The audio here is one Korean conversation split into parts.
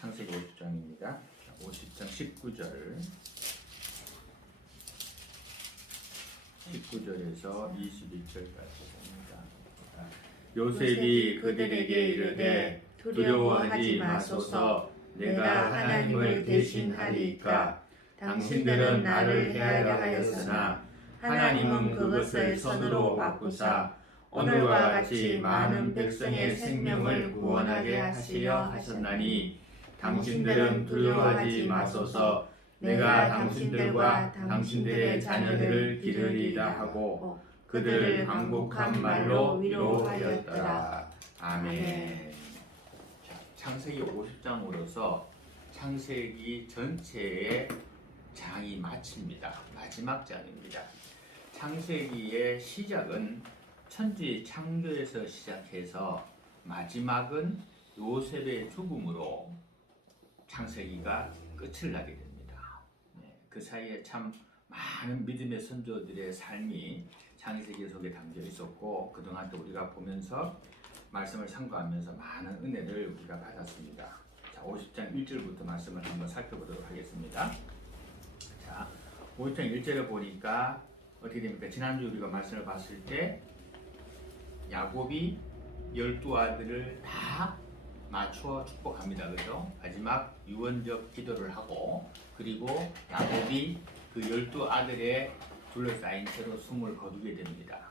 창세기 50장입니다. 50장 19절 19절에서 21절까지 봅니다. 요셉이 그들에게 이르되 두려워하지 마소서 내가 하나님을 대신하리까 당신들은 나를 해하려 하였으나 하나님은 그것을 선으로 바꾸사 오늘과 같이 많은 백성의 생명을 구원하게 하시려 하셨나니 당신들은 두려워하지 마소서 내가 당신들과 당신들의 자녀들을 기르리라 하고 그들을 반복한 말로 위로하였더라. 아멘. 자, 창세기 50장으로서 창세기 전체의 장이 마칩니다. 마지막 장입니다. 창세기의 시작은 천지 창조에서 시작해서 마지막은 요셉의 죽음으로 창세기가 끝을 나게 됩니다. 네, 그 사이에 참 많은 믿음의 선조들의 삶이 창세기 속에 담겨 있었고 그동안 또 우리가 보면서 말씀을 참고하면서 많은 은혜를 우리가 받았습니다. 자, 50장 1절부터 말씀을 한번 살펴보도록 하겠습니다. 자, 50장 1절에 보니까 어떻게 됩니까? 지난주 우리가 말씀을 봤을 때 야곱이 열두 아들을 다 맞추어 축복합니다. 그죠? 마지막 유언적 기도를 하고 그리고 야곱이 그 열두 아들의 둘러싸인 채로 숨을 거두게 됩니다.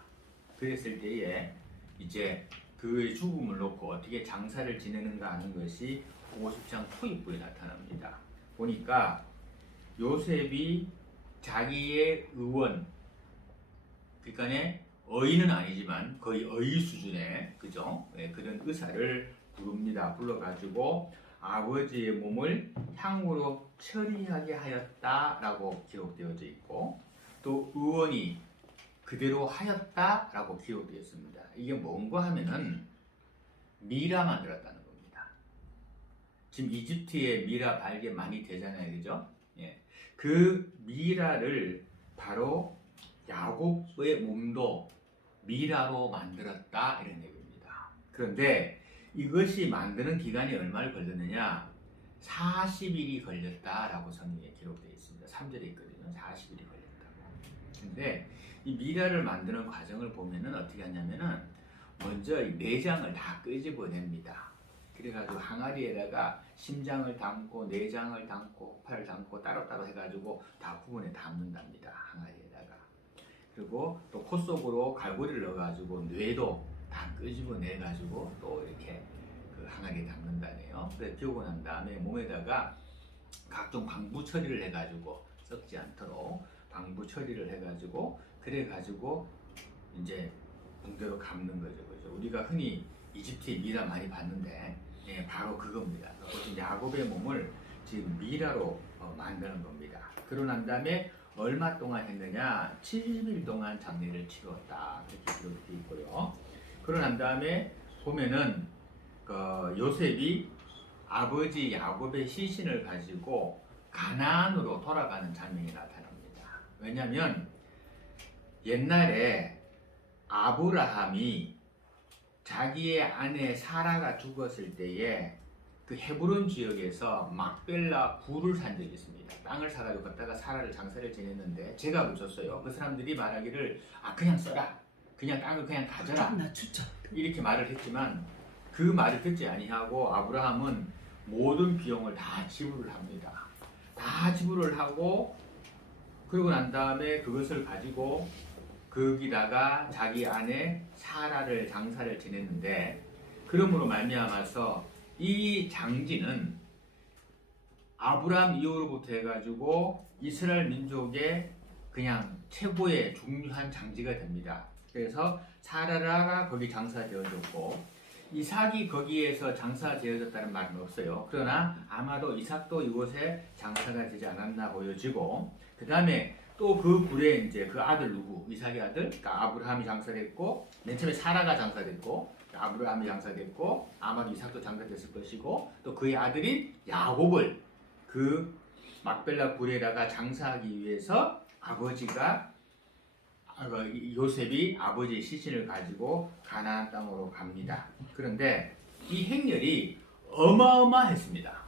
그랬을 때에 이제 그의 죽음을 놓고 어떻게 장사를 지내는가 하는 것이 50장 초입부에 나타납니다. 보니까 요셉이 자기의 의원, 그러니까 어의는 아니지만 거의 어의 수준의 그죠? 예, 그런 의사를 부릅니다. 불러가지고 아버지의 몸을 향으로 처리하게 하였다라고 기록되어져 있고 또 의원이 그대로 하였다라고 기록되어 있습니다. 이게 뭔가 하면은 미라 만들었다는 겁니다. 지금 이집트에 미라 발견 많이 되잖아요, 그죠? 예. 그 미라를 바로 야곱의 몸도 미라로 만들었다 이런 얘기입니다. 그런데 이것이 만드는 기간이 얼마를 걸렸느냐? 40일이 걸렸다라고 성경에 기록되어 있습니다. 3절에 있거든요. 40일이 걸렸다고. 근데 이 미라를 만드는 과정을 보면은 어떻게 하냐면은 먼저 이 내장을 다 끄집어냅니다. 그래가지고 항아리에다가 심장을 담고 내장을 담고 팔을 담고 따로따로 해가지고 다 구분해 담는답니다. 항아리에다가. 그리고 또 코 속으로 갈고리를 넣어가지고 뇌도 다 끄집어내 가지고 또 이렇게 그 항아리에 담는다네요. 그래 비우고 난 다음에 몸에다가 각종 방부 처리를 해가지고 썩지 않도록 방부 처리를 해가지고 그래가지고 이제 붕대로 감는 거죠. 그죠? 우리가 흔히 이집트의 미라 많이 봤는데 예, 바로 그겁니다. 보통 야곱의 몸을 지금 미라로 어, 만드는 겁니다. 그러고 난 다음에 얼마 동안 했느냐? 70일 동안 장례를 치렀다. 이렇게 기록되어 있고요. 그러고 난 다음에 보면은 그 요셉이 아버지 야곱의 시신을 가지고 가나안으로 돌아가는 장면이 나타납니다. 왜냐하면 옛날에 아브라함이 자기의 아내 사라가 죽었을 때에 그 헤브론 지역에서 막벨라 굴을 산 적이 있습니다. 땅을 사가지고 갔다가 사라를 장사를 지냈는데 제가 붙였어요. 그 사람들이 말하기를 아 그냥 써라. 그냥 땅을 그냥 가져라. 나 진짜 이렇게 말을 했지만 그 말을 듣지 아니하고 아브라함은 모든 비용을 다 지불을 합니다. 다 지불을 하고 그러고 난 다음에 그것을 가지고 거기다가 자기 아내 사라를 장사를 지냈는데 그러므로 말미암아서 이 장지는 아브라함 이후로부터 해가지고 이스라엘 민족의 그냥 최고의 중요한 장지가 됩니다. 그래서 사라라가 거기 장사되어졌고 이삭이 거기에서 장사되어졌다는 말은 없어요. 그러나 아마도 이삭도 이곳에 장사가 되지 않았나 보여지고 그 다음에 또 그 굴에 이제 그 아들 누구 이삭의 아들 그러니까 아브라함이 장사됐고 맨 처음에 사라가 장사됐고 아브라함이 장사됐고 아마도 이삭도 장사됐을 것이고 또 그의 아들인 야곱을 그 막벨라 굴에다가 장사하기 위해서 아버지가 요셉이 아버지의 시신을 가지고 가나안 땅으로 갑니다. 그런데 이 행렬이 어마어마했습니다.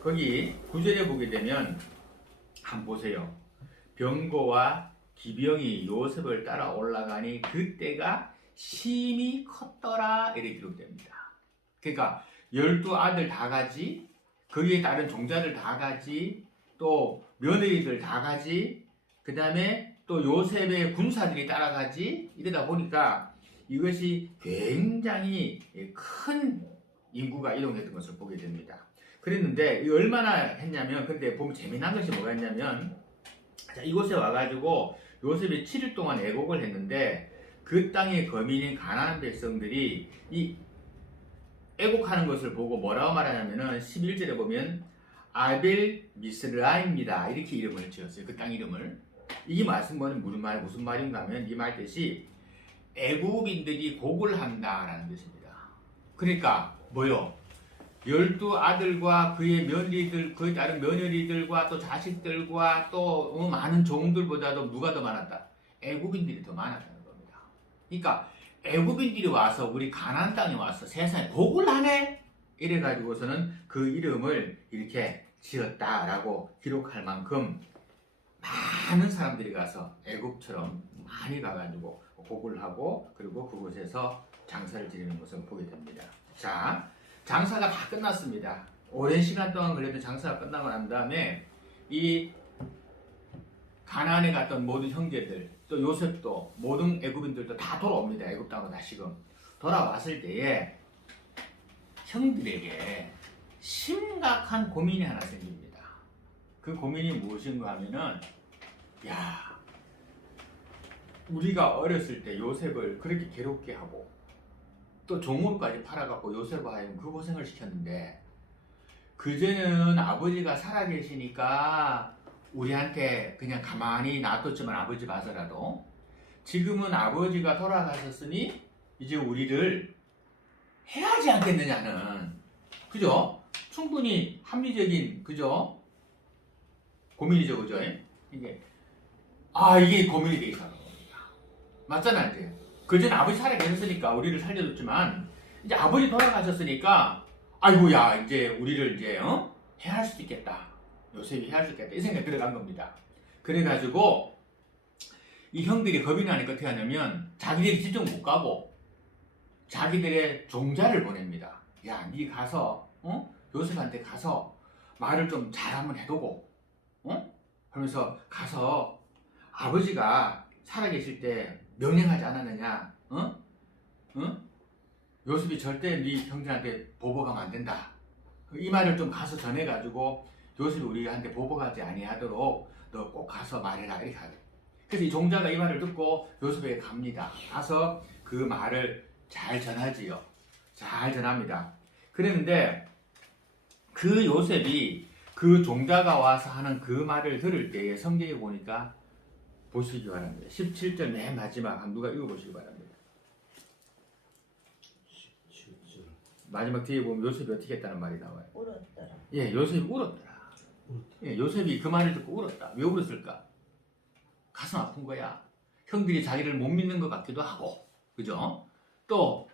거기 구절에 보게 되면 한번 보세요. 병고와 기병이 요셉을 따라 올라가니 그때가 심히 컸더라 이렇게 기록됩니다. 그러니까 열두 아들 다 가지 거기에 따른 종자들 다 가지 또 며느리들 다 가지 그 다음에 또 요셉의 군사들이 따라가지 이러다 보니까 이것이 굉장히 큰 인구가 이동했던 것을 보게 됩니다. 그랬는데 이 얼마나 했냐면 근데 보면 재미난 것이 뭐가 있냐면 자, 이곳에 와가지고 요셉이 7일 동안 애곡을 했는데 그 땅의 거민인 가나안 백성들이 이 애곡하는 것을 보고 뭐라고 말하냐면은 11절에 보면 아벨 미스라입니다. 이렇게 이름을 지었어요. 그 땅 이름을 이게 말씀 뭐는 무슨 말 무슨 말인가 하면 이 말 뜻이 애굽인들이 곡을 한다라는 뜻입니다 그러니까 뭐요 열두 아들과 그의 며느리들, 그의 다른 며느리들과 또 자식들과 또 어, 많은 종들보다도 누가 더 많았다? 애굽인들이 더 많았다는 겁니다. 그러니까 애굽인들이 와서 우리 가나안 땅에 와서 세상에 복을 하네 이래 가지고서는 그 이름을 이렇게 지었다라고 기록할 만큼 많은 사람들이 가서 애굽처럼 많이 가가지고 복을 하고 그리고 그곳에서 장사를 지내는 것을 보게 됩니다. 자, 장사가 다 끝났습니다. 오랜 시간 동안 걸려도 장사가 끝나고 난 다음에 이 가나안에 갔던 모든 형제들 또 요셉도 모든 애굽인들도 다 돌아옵니다. 애굽 땅으로 다시금 돌아왔을 때에 형들에게 심각한 고민이 하나 생깁니다. 그 고민이 무엇인가 하면은 야 우리가 어렸을 때 요셉을 그렇게 괴롭게 하고 또 종으로까지 팔아갖고 요셉을 하여금 그 고생을 시켰는데 그제는 아버지가 살아계시니까 우리한테 그냥 가만히 놔뒀지만 아버지 봐서라도 지금은 아버지가 돌아가셨으니 이제 우리를 해야지 않겠느냐는 그죠? 충분히 합리적인 그죠? 고민이죠 그죠? 이게 아 이게 고민이 돼 있어 겁니다 맞잖아 이제 그전 아버지 살아 계셨으니까 우리를 살려줬지만 이제 아버지 돌아가셨으니까 아이고야 이제 우리를 이제 어? 해할 수도 있겠다 요셉이 해할 수 있겠다 이 생각이 들어간 겁니다 그래가지고 이 형들이 겁이 나니까 어떻게 하냐면 자기들이 직접 못 가고 자기들의 종자를 보냅니다 야니 가서 어? 요셉한테 가서 말을 좀 잘 한번 해두고 어? 하면서 가서 아버지가 살아계실 때 명령하지 않았느냐? 어? 어? 요셉이 절대 네 형제한테 보복하면 안 된다. 이 말을 좀 가서 전해가지고 요셉이 우리한테 보복하지 아니하도록 너 꼭 가서 말해라 이렇게 하래. 그래서 이 종자가 이 말을 듣고 요셉에게 갑니다. 가서 그 말을 잘 전하지요. 잘 전합니다. 그랬는데 그 요셉이 그 종자가 와서 하는 그 말을 들을 때에 성경에 보니까 보시기 바랍니다. 17절 맨 마지막 한 누가 읽어보시기 바랍니다. 17절 마지막 뒤에 보면 요셉이 어떻게 했다는 말이 나와요. 울었더라. 예, 요셉이 울었더라. 예, 요셉이 그 말을 듣고 울었다. 왜 울었을까? 가슴 아픈 거야. 형들이 자기를 못 믿는 것 같기도 하고, 그죠? 또,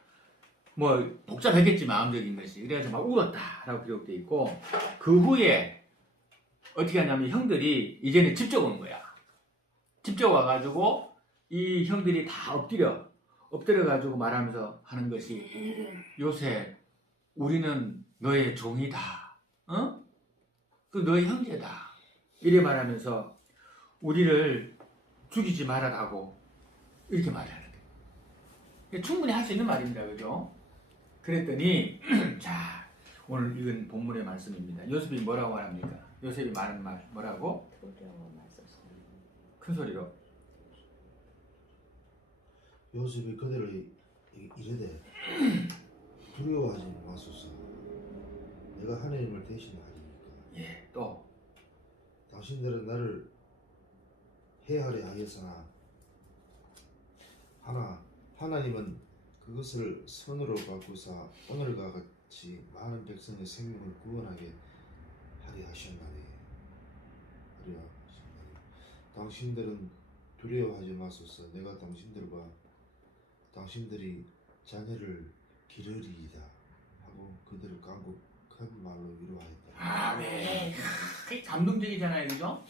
뭐, 복잡했겠지, 마음적인 것이. 그래가지고 막 울었다라고 기록되어 있고, 그 후에 어떻게 하냐면 형들이 이제는 직접 오는 거야. 직접 와가지고 이 형들이 다 엎드려, 엎드려가지고 말하면서 하는 것이 요셉, 우리는 너의 종이다. 어? 그 너의 형제다. 이래 말하면서 우리를 죽이지 말아라고 이렇게 말하는 거예요. 충분히 할 수 있는 말입니다. 그죠? 그랬더니 자 오늘 읽은 본문의 말씀입니다. 요셉이 뭐라고 말합니까? 요셉이 말한 말 뭐라고? 두려워하소서. 큰 소리로. 요셉이 그들을 이- 이르되 두려워하지 마소서. 내가 하나님을 대신하리니까. 예, 또. 당신들은 나를 해하려 하였으나 하나 하나님은 그것을 선으로 바꾸사 오늘과 같이 많은 백성의 생명을 구원하게 하려 하셨나니. 하셨나니 당신들은 두려워하지 마소서 내가 당신들과 당신들이 자녀를 기르리이다 하고 그들을 간곡한 말로 위로하였다. 아멘. 감동적이잖아요, 그죠?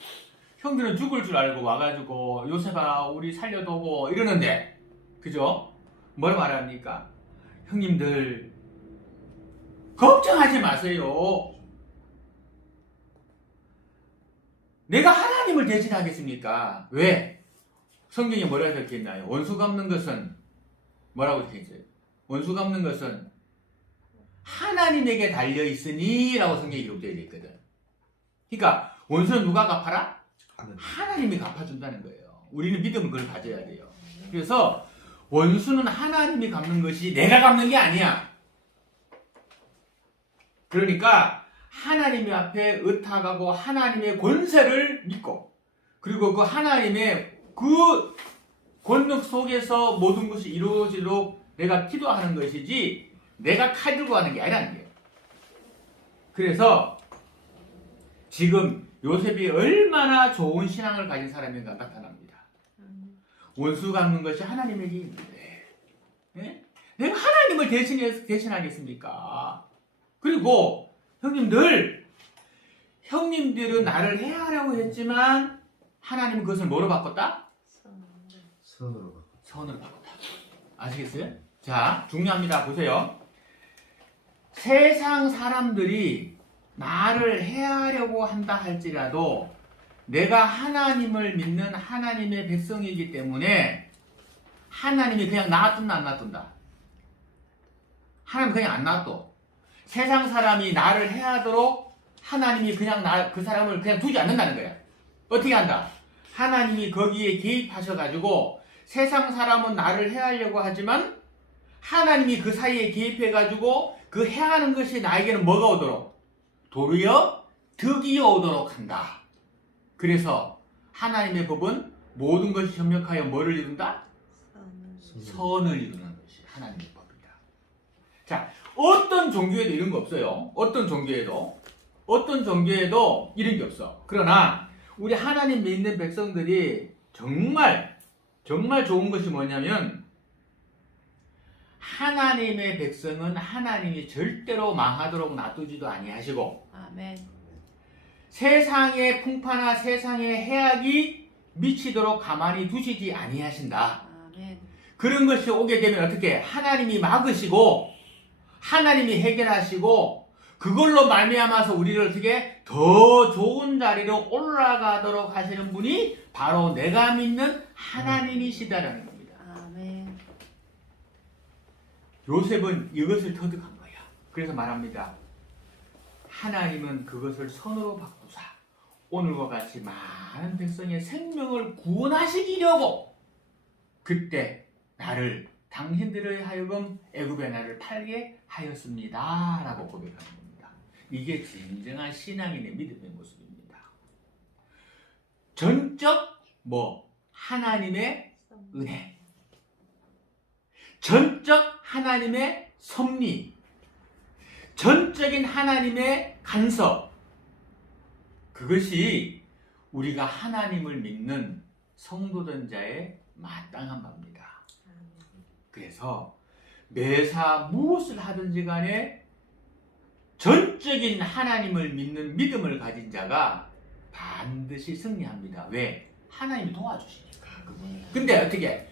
형들은 죽을 줄 알고 와가지고 요셉아 우리 살려도고 이러는데, 그죠? 뭘 말합니까? 형님들 걱정하지 마세요. 내가 하나 님을 대신하겠습니까? 왜? 성경에 뭐라 적혀있나요? 원수 갚는 것은 뭐라고 적혀있어요? 원수 갚는 것은 하나님에게 달려있으니 라고 성경에 기록되어 있거든. 그러니까 원수는 누가 갚아라? 하나님이 갚아준다는 거예요. 우리는 믿음을 그걸 가져야 돼요. 그래서 원수는 하나님이 갚는 것이 내가 갚는 게 아니야. 그러니까 하나님 의 앞에 의탁하고 하나님의 권세를 믿고 그리고 그 하나님의 그 권능 속에서 모든 것이 이루어지도록 내가 기도하는 것이지 내가 칼 들고 하는 게 아니라는 거예요. 그래서 지금 요셉이 얼마나 좋은 신앙을 가진 사람인가 나타납니다. 원수 갚는 것이 하나님에게 있는데 예? 내가 하나님을 대신해, 대신하겠습니까? 그리고 형님들 형님들은 나를 해하려고 했지만 하나님은 그것을 뭐로 바꿨다? 선으로 바꿔. 선으로 바꿨다. 아시겠어요? 자, 중요합니다. 보세요. 세상 사람들이 나를 해하려고 한다 할지라도 내가 하나님을 믿는 하나님의 백성이기 때문에 하나님이 그냥 놔둔다 안 놔둔다. 하나님 그냥 안 놔둬. 세상 사람이 나를 해하도록 하나님이 그냥 나, 그 사람을 그냥 두지 않는다는 거야. 어떻게 한다? 하나님이 거기에 개입하셔가지고 세상 사람은 나를 해하려고 하지만 하나님이 그 사이에 개입해가지고 그 해하는 것이 나에게는 뭐가 오도록 도리어 득이 오도록 한다. 그래서 하나님의 법은 모든 것이 협력하여 뭐를 이룬다? 선을 이루는 것이 하나님의 법이다. 자, 어떤 종교에도 이런 거 없어요. 어떤 종교에도. 어떤 종교에도 이런 게 없어. 그러나 우리 하나님 믿는 백성들이 정말 정말 좋은 것이 뭐냐면 하나님의 백성은 하나님이 절대로 망하도록 놔두지도 아니하시고 아멘. 세상의 풍파나 세상의 해악이 미치도록 가만히 두시지 아니하신다. 아멘. 그런 것이 오게 되면 어떻게 하나님이 막으시고 하나님이 해결하시고 그걸로 말미암아서 우리를 어떻게 더 좋은 자리로 올라가도록 하시는 분이 바로 내가 믿는 하나님이시다라는 겁니다. 아멘. 요셉은 이것을 터득한 거야. 그래서 말합니다. 하나님은 그것을 선으로 바꾸사 오늘과 같이 많은 백성의 생명을 구원하시기려고 그때 나를 당신들을 하여금 애굽의 나를 팔게 하였습니다라고 고백하는 겁니다. 이게 진정한 신앙인의 믿음의 모습입니다. 전적 뭐 하나님의 은혜, 전적 하나님의 섭리, 전적인 하나님의 간섭, 그것이 우리가 하나님을 믿는 성도된 자의 마땅한 바입니다. 그래서 매사 무엇을 하든지 간에 전적인 하나님을 믿는 믿음을 가진 자가 반드시 승리합니다. 왜? 하나님이 도와주시니까. 근데 어떻게?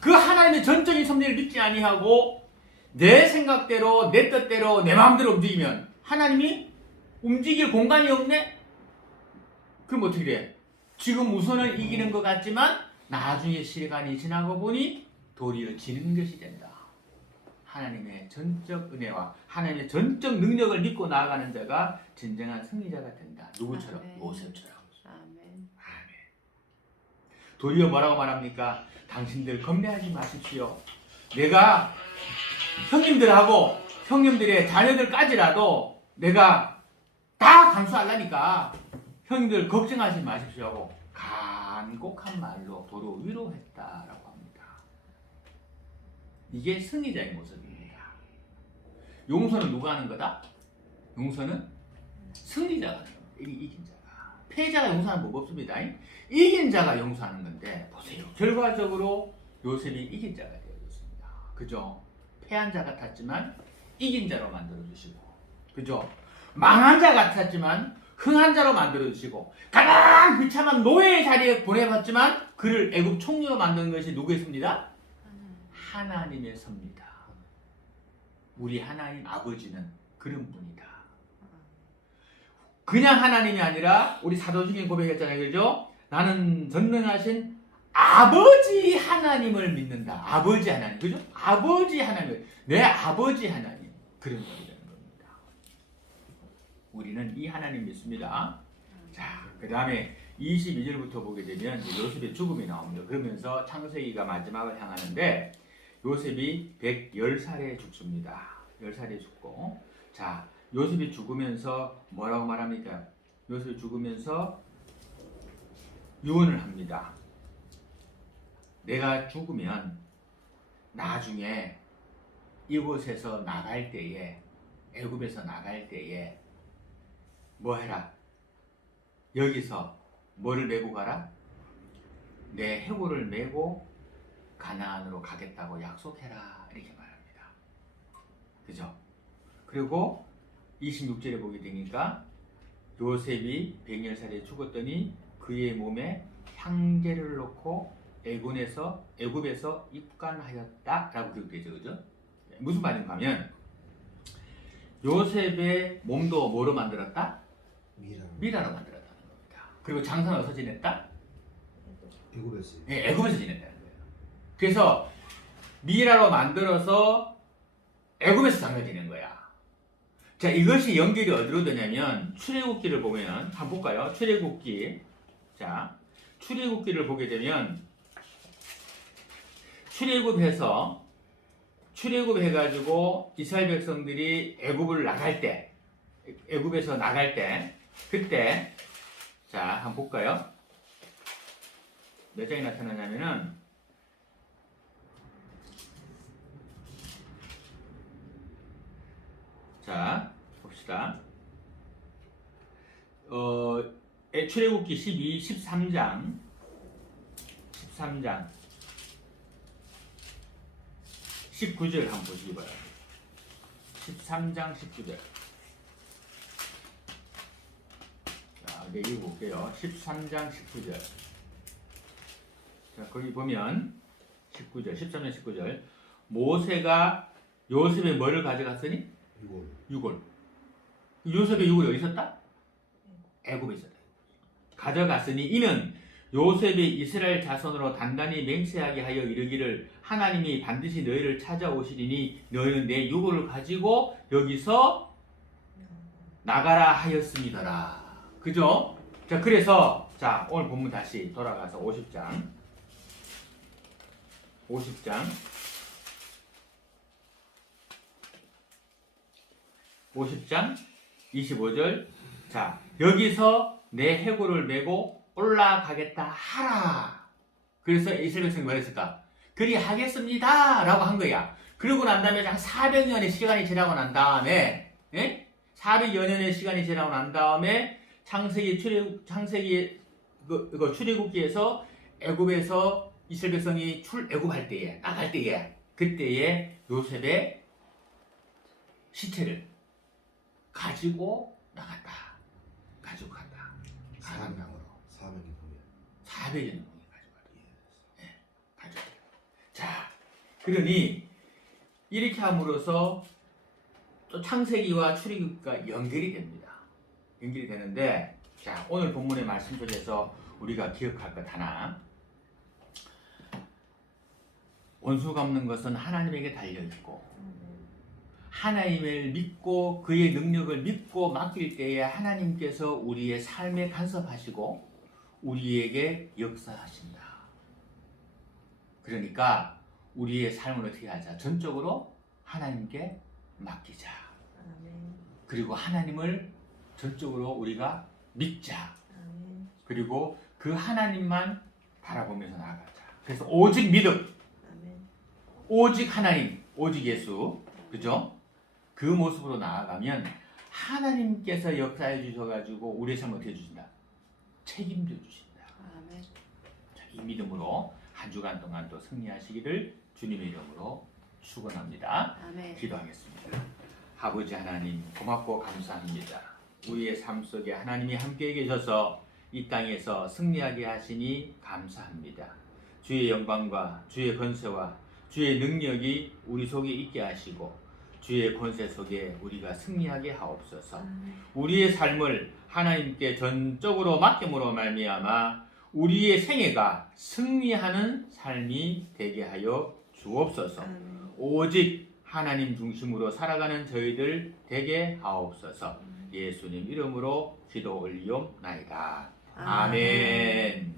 그 하나님의 전적인 섭리를 믿지 아니하고 내 생각대로 내 뜻대로 내 마음대로 움직이면 하나님이 움직일 공간이 없네? 그럼 어떻게 돼? 지금 우선은 이기는 것 같지만 나중에 시간이 지나고 보니 도리어 지는 것이 된다. 하나님의 전적 은혜와 하나님의 전적 능력을 믿고 나아가는 자가 진정한 승리자가 된다. 누구처럼? 아멘. 모세처럼. 아멘. 아멘. 도리어 뭐라고 말합니까? 당신들 겁내하지 마십시오. 내가 형님들하고 형님들의 자녀들까지라도 내가 다 감수하려니까 형님들 걱정하지 마십시오 하고 간곡한 말로 도로 위로했다라고 합니다. 이게 승리자의 모습입니다. 용서는 누가 하는 거다? 용서는 승리자가. 이- 이긴 자가. 패자가 용서하는 법 없습니다. 이긴 자가 용서하는 건데 보세요. 결과적으로 요셉이 이긴 자가 되어졌습니다. 그죠? 패한 자 같았지만 이긴 자로 만들어 주시고, 그죠? 망한 자 같았지만 흥한 자로 만들어 주시고 가장 비참한 노예의 자리에 보내봤지만 그를 애굽 총리로 만드는 것이 누구의 섭니다? 하나님의 섭니다. 우리 하나님 아버지는 그런 분이다. 그냥 하나님이 아니라 우리 사도신경 고백했잖아요. 그죠? 나는 전능하신 아버지 하나님을 믿는다. 아버지 하나님. 그죠? 아버지 하나님. 내 아버지 하나님. 그런 분이라는 겁니다. 우리는 이 하나님 믿습니다. 자, 그 다음에 22절부터 보게 되면 요셉의 죽음이 나옵니다. 그러면서 창세기가 마지막을 향하는데 요셉이 110살에 죽습니다. 10살에 죽고 자, 요셉이 죽으면서 뭐라고 말합니까? 요셉이 죽으면서 유언을 합니다. 내가 죽으면 나중에 이곳에서 나갈 때에 애굽에서 나갈 때에 뭐 해라? 여기서 뭐를 메고 가라? 내 해골을 메고 가나안으로 가겠다고 약속해라 이렇게 말합니다. 그죠? 그리고 26절에 보게 되니까 요셉이 100살에 죽었더니 그의 몸에 향제를 놓고 애군에서 애굽에서 입관하였다라고 기록되죠, 그죠? 무슨 말인가 하면 요셉의 몸도 뭐로 만들었다? 미라는 미라 로 만들었다는 겁니다. 그리고 장사는 어디서 지냈다? 애굽에서 예, 애굽에서 거예요. 그래서 미라로 만들어서 애굽에서 지낸 거야. 자, 이것이 연결이 어디로 되냐면 출애굽기를 보면 한번 볼까요? 출애굽기. 자, 출애굽기를 보게 되면 출애굽해서 출애굽 해 가지고 이스라엘 백성들이 애굽을 나갈 때 애굽에서 나갈 때 그때 자 한번 볼까요? 몇 장이 나타나냐면은 자 봅시다. 어 애- 출애굽기 12, 13장 13장 19절 한번 보시기 바랍니다. 13장 19절. 자, 네, 읽어볼게요. 13장 19절. 자, 거기 보면 19절, 13장 19절. 모세가 요셉의 뭐를 가져갔으니? 이골 유골. 요셉의 유골이 어디 있었다? 애굽에 있었다. 가져갔으니 이는 요셉이 이스라엘 자손으로 단단히 맹세하게 하여 이르기를 하나님이 반드시 너희를 찾아오시리니 너희는 내 유골을 가지고 여기서 나가라 하였습니다라. 그죠? 자, 그래서 자, 오늘 본문 다시 돌아가서 50장. 50장. 50장 25절. 자, 여기서 내 해골을 메고 올라가겠다 하라. 그래서 이스라엘 백성이 뭐랬을까? 그리 하겠습니다. 라고 한 거야. 그러고 난 다음에 한 400년의 시간이 지나고 난 다음에, 예? 400여 년의 시간이 지나고 난 다음에 창세기 출애굽 창세기 그, 그 출애굽기에서 애굽에서 이스라엘 백성이 출 애굽할 때에 나갈 때에 그때에 요셉의 시체를 가지고 나갔다. 가지고 갔다. 사람강으로 400년 후에 400년 동안 가지고 갔다. 예, 갔다. 자, 그러니 이렇게 함으로써 또 창세기와 출애굽과 연결이 됩니다. 연결이 되는데 자 오늘 본문의 말씀 속에서 우리가 기억할 것 하나 원수 갚는 것은 하나님에게 달려 있고 하나님을 믿고 그의 능력을 믿고 맡길 때에 하나님께서 우리의 삶에 간섭하시고 우리에게 역사하신다. 그러니까 우리의 삶을 어떻게 하자? 전적으로 하나님께 맡기자. 그리고 하나님을 전적으로 우리가 믿자. 그리고 그 하나님만 바라보면서 나아가자. 그래서 오직 믿음, 오직 하나님, 오직 예수, 그죠? 그 모습으로 나아가면 하나님께서 역사해 주셔가지고 우리의 삶을 어떻게 해주신다? 책임져 주신다. 자, 이 믿음으로 한 주간 동안 또 승리하시기를 주님의 이름으로 축원합니다. 기도하겠습니다. 아버지 하나님 고맙고 감사합니다. 우리의 삶 속에 하나님이 함께 계셔서 이 땅에서 승리하게 하시니 감사합니다. 주의 영광과 주의 권세와 주의 능력이 우리 속에 있게 하시고 주의 권세 속에 우리가 승리하게 하옵소서. 우리의 삶을 하나님께 전적으로 맡김으로 말미암아 우리의 생애가 승리하는 삶이 되게 하여 주옵소서. 오직 하나님 중심으로 살아가는 저희들 되게 하옵소서. 예수님 이름으로 기도 올리옵나이다. 아멘.